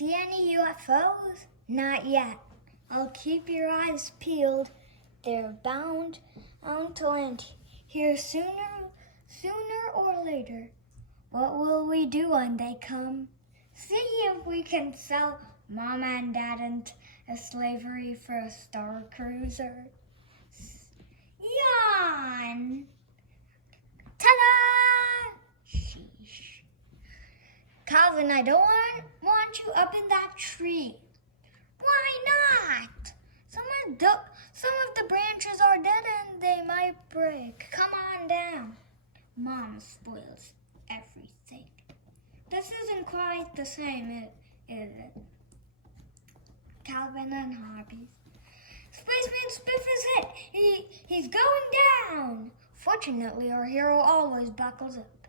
See any UFOs? Not yet. I'll keep your eyes peeled. They're bound to land here sooner or later. What will we do when they come? See if we can sell Mom and Dad into slavery for a star cruiser. Yawn! Ta-da! Sheesh. Calvin, I don't want you up in that tree. Why not? Some of the branches are dead and they might break. Come on down. Mom spoils everything. This isn't quite the same, is it? Calvin and Hobbes. Spaceman Spiff is hit. He's going down. Fortunately, our hero always buckles up.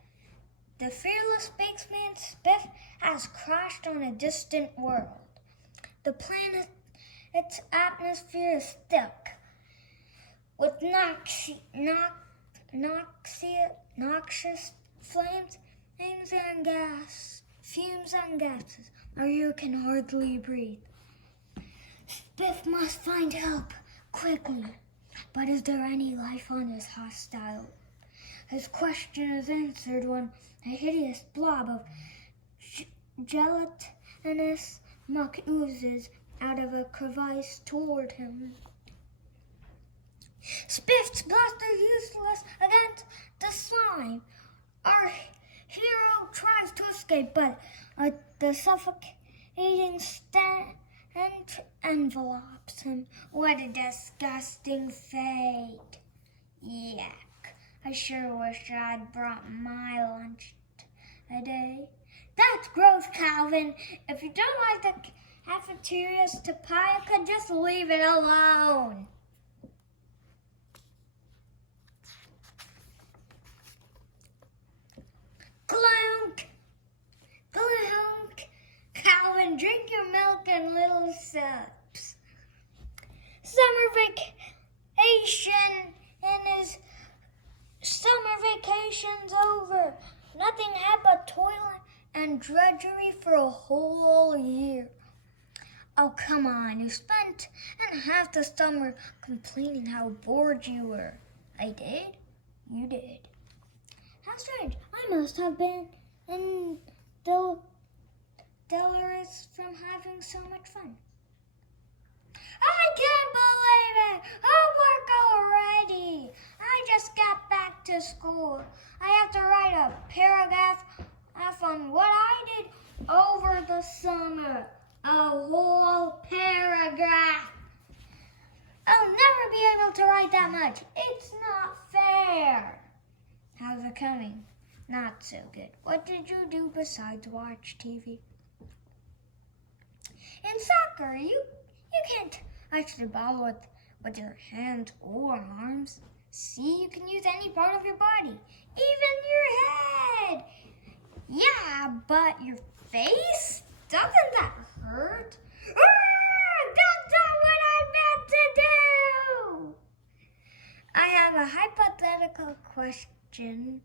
The fearless spaceman Spiff has crashed on a distant world. The planet's atmosphere is thick with noxious flames fumes and gases, or you can hardly breathe. Spiff must find help quickly. But is there any life on this hostile? His question is answered when a hideous blob of gelatinous muck oozes out of a crevice toward him. Spiff's blaster useless against the slime. Our hero tries to escape, but the suffocating stench envelops him. What a disgusting fate. Yuck. I sure wish I'd brought my lunch today. That's gross, Calvin. If you don't like the cafeteria's pie, you could just leave it alone. Clunk! Clunk! Calvin, drink your milk in little sips. Summer vacation's over. Nothing had but toil and drudgery for a whole year. Oh, come on, you spent half the summer complaining how bored you were. I did? You did. How strange. I must have been delirious from having so much fun. I can't believe it! Homework already! I just got back to school. I have to write a paragraph on what I did over the summer. A whole paragraph. I'll never be able to write that much. It's not fair. How's it coming? Not so good. What did you do besides watch TV? In soccer, you can't touch the ball with your hands or arms. See, you can use any part of your body, even your head. Yeah, but your face? Doesn't that hurt? That's not what I meant to do! I have a hypothetical question.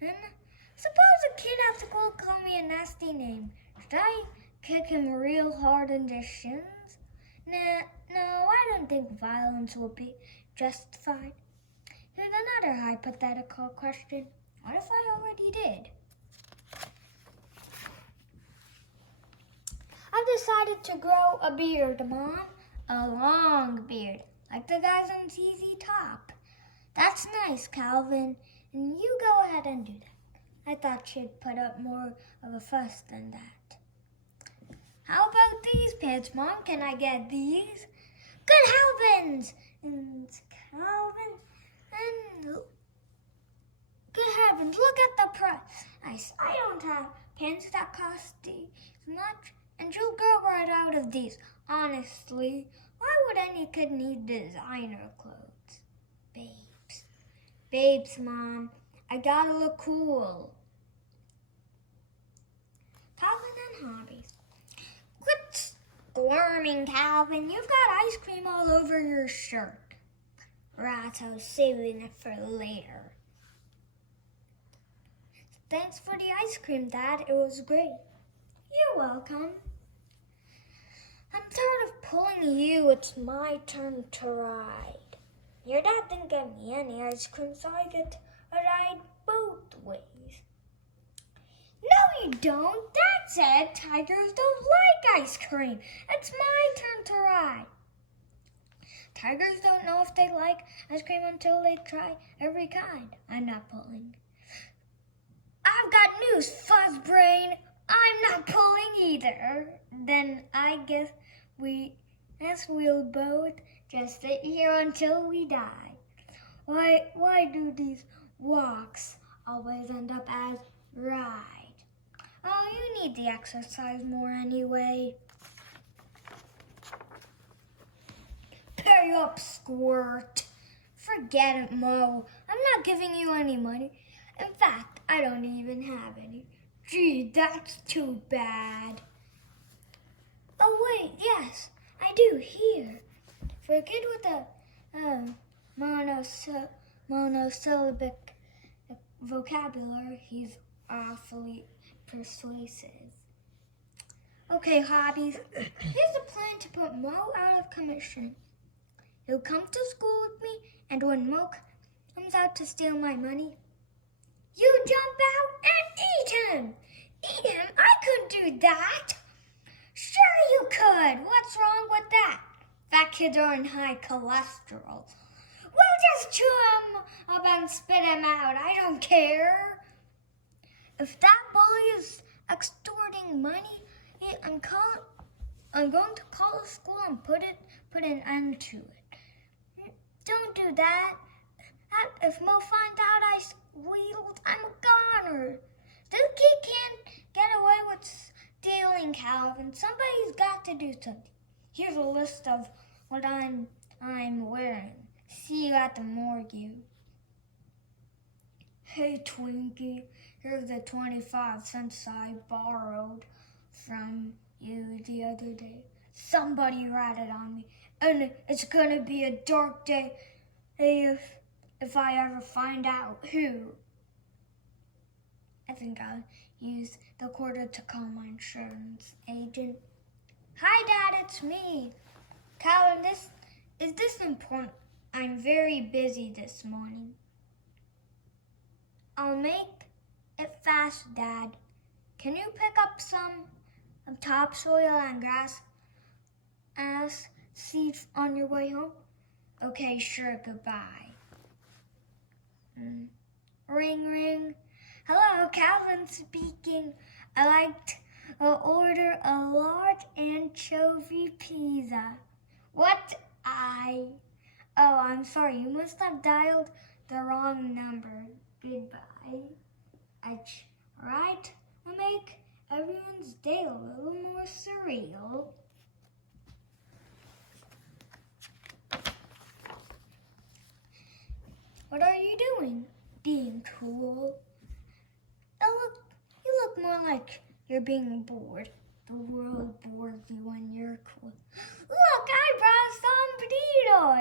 Suppose a kid at school called me a nasty name. Should I kick him real hard in the shins? No, I don't think violence will be justified. Here's another hypothetical question. What if I already did? I've decided to grow a beard, Mom. A long beard, like the guys on ZZ Top. That's nice, Calvin. And you go ahead and do that. I thought she'd put up more of a fuss than that. How about these pants, Mom? Can I get these? Good heavens! And Calvin, and good heavens, look at the price. I don't have pants that cost this much, and you'll grow right out of these. Honestly, why would any kid need designer clothes? Babes, Mom, I gotta look cool. Calvin and Hobbes. Quit squirming, Calvin. You've got ice cream all over your shirt. Right, I was saving it for later. Thanks for the ice cream, Dad. It was great. You're welcome. I'm tired of pulling you. It's my turn to ride. Your dad didn't get me any ice cream, so I get to ride both ways. No, you don't. Dad said tigers don't like ice cream. It's my turn to ride. Tigers don't know if they like ice cream until they try every kind. I'm not pulling. I've got news, Fuzzbrain. I'm not pulling either. Then I guess we'll both just sit here until we die. Why do these walks always end up as ride? Oh, you need the exercise more anyway. Pay up, Squirt. Forget it, Mo. I'm not giving you any money. In fact, I don't even have any. Gee, that's too bad. Oh, wait, yes, I do, here. For a kid with a monosyllabic vocabulary, he's awfully persuasive. Okay, Hobbes, here's a plan to put Mo out of commission. He'll come to school with me, and when Mo comes out to steal my money, you jump out and eat him! Eat him? I couldn't do that! Sure you could! What's wrong with that? Fat kids are in high cholesterol. We'll just chew him up and spit him out. I don't care. If that bully is extorting money, I'm going to call the school and put an end to it. Don't do that. If Mo finds out I squealed, I'm a goner. This kid can't get away with stealing, Calvin. Somebody's got to do something. Here's a list of what I'm wearing. See you at the morgue. Hey, Twinkie, here's the 25 cents I borrowed from you the other day. Somebody ratted on me, and it's gonna be a dark day if I ever find out who. I think I'll use the quarter to call my insurance agent. Hi, Dad, it's me. Calvin, is this important? I'm very busy this morning. I'll make it fast, Dad. Can you pick up some topsoil and grass seeds on your way home? Okay, sure, goodbye. Ring, ring. Hello, Calvin speaking. I'd like to order a large anchovy pizza. Oh, I'm sorry. You must have dialed the wrong number. Goodbye. I tried to make everyone's day a little more surreal. What are you doing? Being cool. You look more like you're being bored. The world bores you when you're cool. Look, I brought a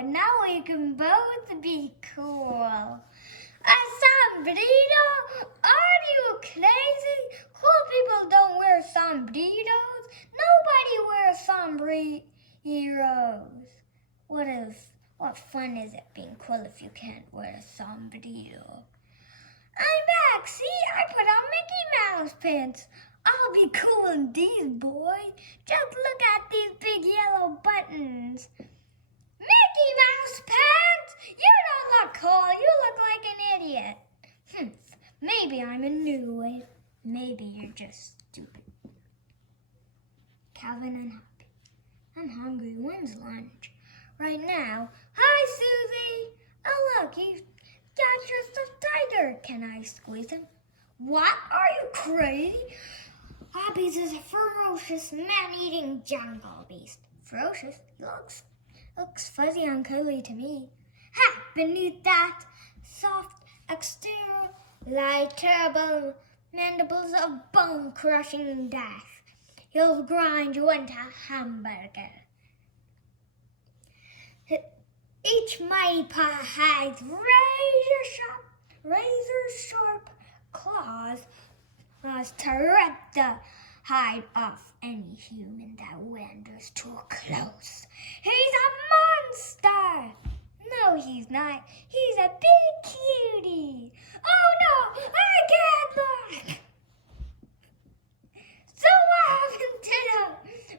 sombrero. Now we can both be cool. A sombrero? Are you crazy? Cool people don't wear sombreros. Nobody wears sombreros. What fun is it being cool if you can't wear a sombrero? I'm back. See, I put on Mickey Mouse pants. I'll be cool in these, boys. Just look at these big yellow buttons. Mickey Mouse pants? You don't look cool. You look like an idiot. Maybe I'm a new way. Maybe you're just stupid. Calvin and Hoppy. I'm hungry. When's lunch? Right now. Hi, Susie. Oh, look, you got just a tiger. Can I squeeze him? What? Are you crazy? Hobbes is a ferocious man-eating jungle beast. Ferocious? He looks fuzzy and cuddly to me. Ha! Beneath that soft exterior lie terrible mandibles of bone-crushing death. He'll grind you into a hamburger. Each mighty paw has razor-sharp claws to rip the hide off any human that wanders too close. He's a monster! No, he's not. He's a big cutie. Oh no, I can't look! So what happened to the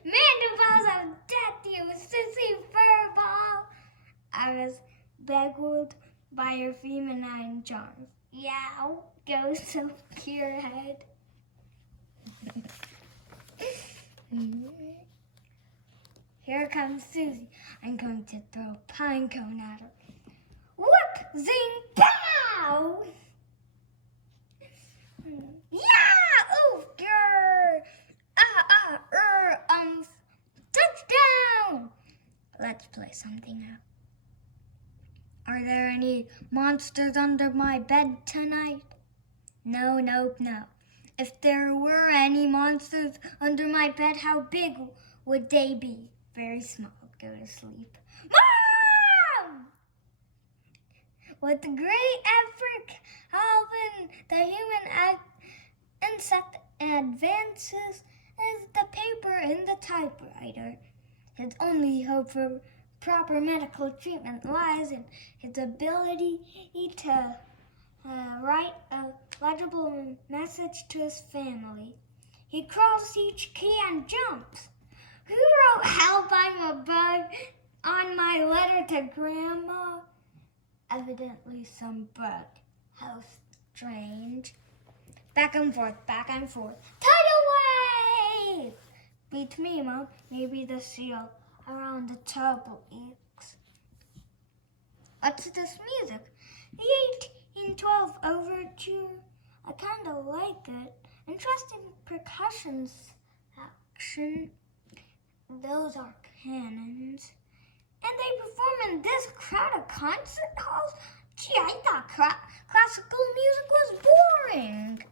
mandibles of death, you sissy furball? I was beguiled by your feminine charms. Yow, go so pure head. Here comes Susie. I'm going to throw a pine cone at her. Whoop, zing, pow! Yeah, oof, grr, touchdown! Let's play something out. Are there any monsters under my bed tonight? No, nope, no. If there were any monsters under my bed, how big would they be? Very small. Go to sleep. Mom! With great effort, Alvin, the human insect advances as the paper in the typewriter. His only hope for proper medical treatment lies in his ability to write a legible message to his family. He crawls each key and jumps. Who wrote "Help, I'm a bug" on my letter to Grandma? Evidently some bug. How strange. Back and forth, back and forth. Tidal wave! Beats me, Mom. Maybe the seal around the tub leaks. What's this music? The 1812 Overture. I kind of like it. Interesting percussion action. Those are cannons. And they perform in this crowded concert halls? Gee, I thought classical music was boring.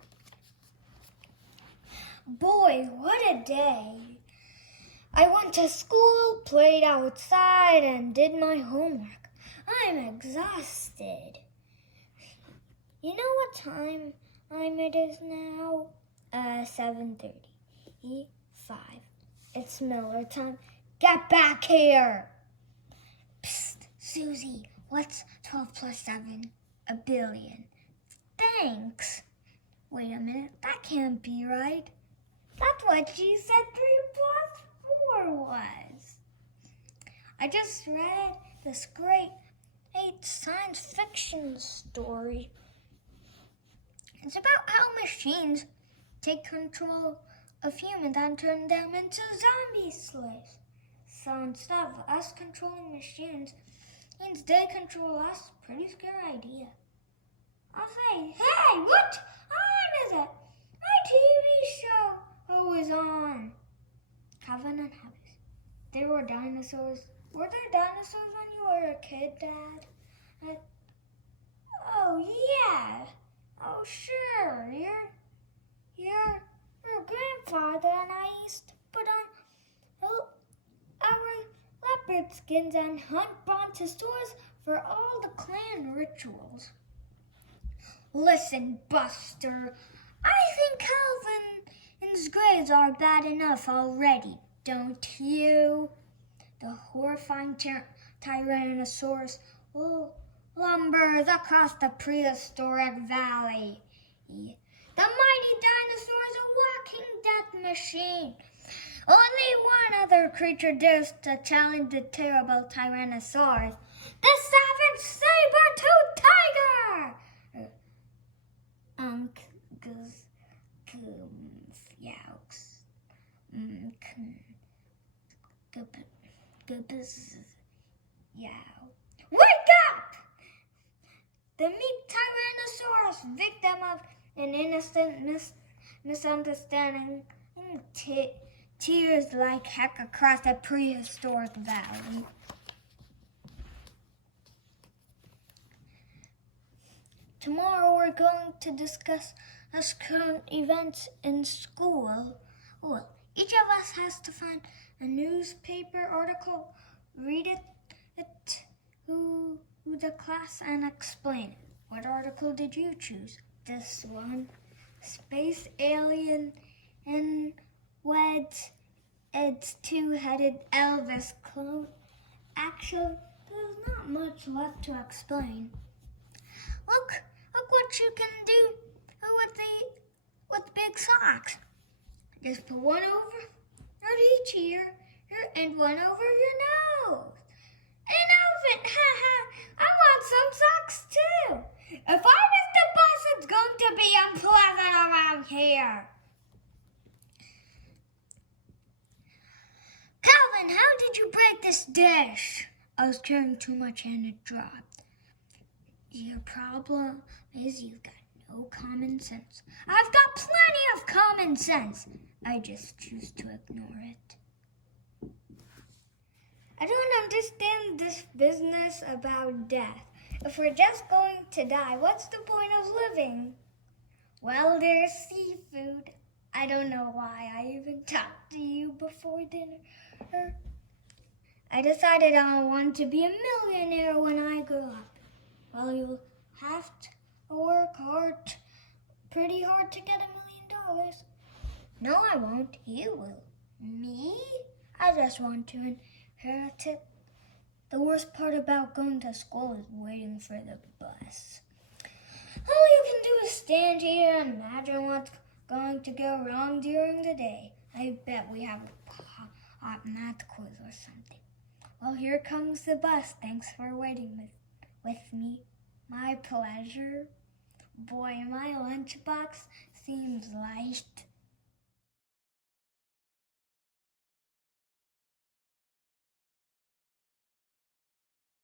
Boy, what a day. I went to school, played outside, and did my homework. I'm exhausted. You know what time it is now? 7:35. It's Miller time. Get back here! Psst, Susie, what's 12 plus 7? 1 billion. Thanks. Wait a minute, that can't be right. That's what she said 3 plus 4 was. I just read this great science fiction story. It's about how machines take control of humans and turn them into zombie slaves. So instead of us controlling machines, means they control us. Pretty scary idea. I'll say, hey, what time is it? My TV show is on. Calvin and Hobbes. There were dinosaurs. Were there dinosaurs when you were a kid, Dad? Oh, yeah. Oh, sure. Your grandfather and I used to put on our leopard skins and hunt brontosaurs for all the clan rituals. Listen, Buster, I think Calvin's grades are bad enough already, don't you? The horrifying Tyrannosaurus lumbers across the prehistoric valley. The mighty dinosaur is a walking death machine. Only one other creature dares to challenge the terrible Tyrannosaurus, the savage saber-toothed tiger! Wake up! The meek Tyrannosaurus, victim of an innocent misunderstanding, tears like heck across a prehistoric valley. Tomorrow we're going to discuss current events in school. Well, each of us has to find a newspaper article, read it to the class, and explain it. What article did you choose? This one. Space alien and what its two-headed Elvis clone. Actually, there's not much left to explain. Look what you can do with big socks. Just put one over each ear and one over your nose. An elephant, I want some socks too. If I was the boss, it's going to be unpleasant around here. Calvin, how did you break this dish? I was carrying too much and it dropped. Your problem is you've got no common sense. I've got plenty of common sense. I just choose to ignore it. I don't understand this business about death. If we're just going to die, what's the point of living? Well, there's seafood. I don't know why I even talked to you before dinner. I decided I want to be a millionaire when I grow up. Well, you'll have to work pretty hard to get $1 million. No, I won't. You will. Me? I just want to inherit it. The worst part about going to school is waiting for the bus. All you can do is stand here and imagine what's going to go wrong during the day. I bet we have a hot math quiz or something. Well, here comes the bus. Thanks for waiting with me. My pleasure. Boy, my lunchbox seems light.